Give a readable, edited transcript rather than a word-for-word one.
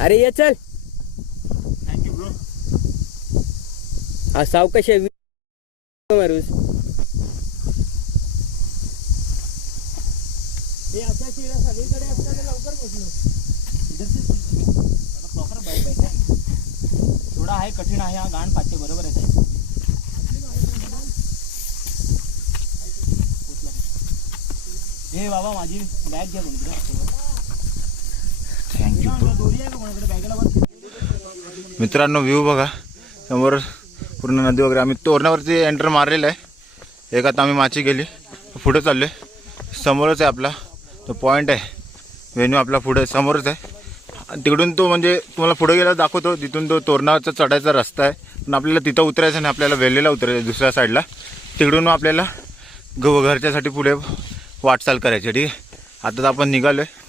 अरे ये चल. Thank you bro. हा सावकाश आहे मारूस. हे अशा शिळा सगळीकडे असताना लवकर पोहोचलो. प्रॉपर बाईक आहे. थोडा आहे, कठीण आहे, हा गाण पाचते बरोबर आहे साहेब. हे बाबा माझी बॅग घ्या कोणीकडे. थँक्यू. दोरी आहे का कोणाकडे बॅगेला बस. मित्रांनो व्ह्यू बघा समोर पूर्ण नदी वगैरे. आम्ही तोरणावरती एंटर मारलेलं आहे. एक आता आम्ही माची गेली पुढे चाललो आहे. समोरच आहे आपला तो पॉईंट आहे. वेन्यू आपला पुढे समोरच आहे. तिकडून तो म्हणजे तुम्हाला पुढे गेला दाखवतो. तिथून तो तोरणाचा चढायचा रस्ता आहे. पण आपल्याला तिथं उतरायचं नाही, आपल्याला वेल्लेला उतरायचं दुसऱ्या साईडला. तिकडून आपल्याला घरच्यासाठी पुढे वाटचाल करायची. ठीक आहे. आता आपण निघालो आहे.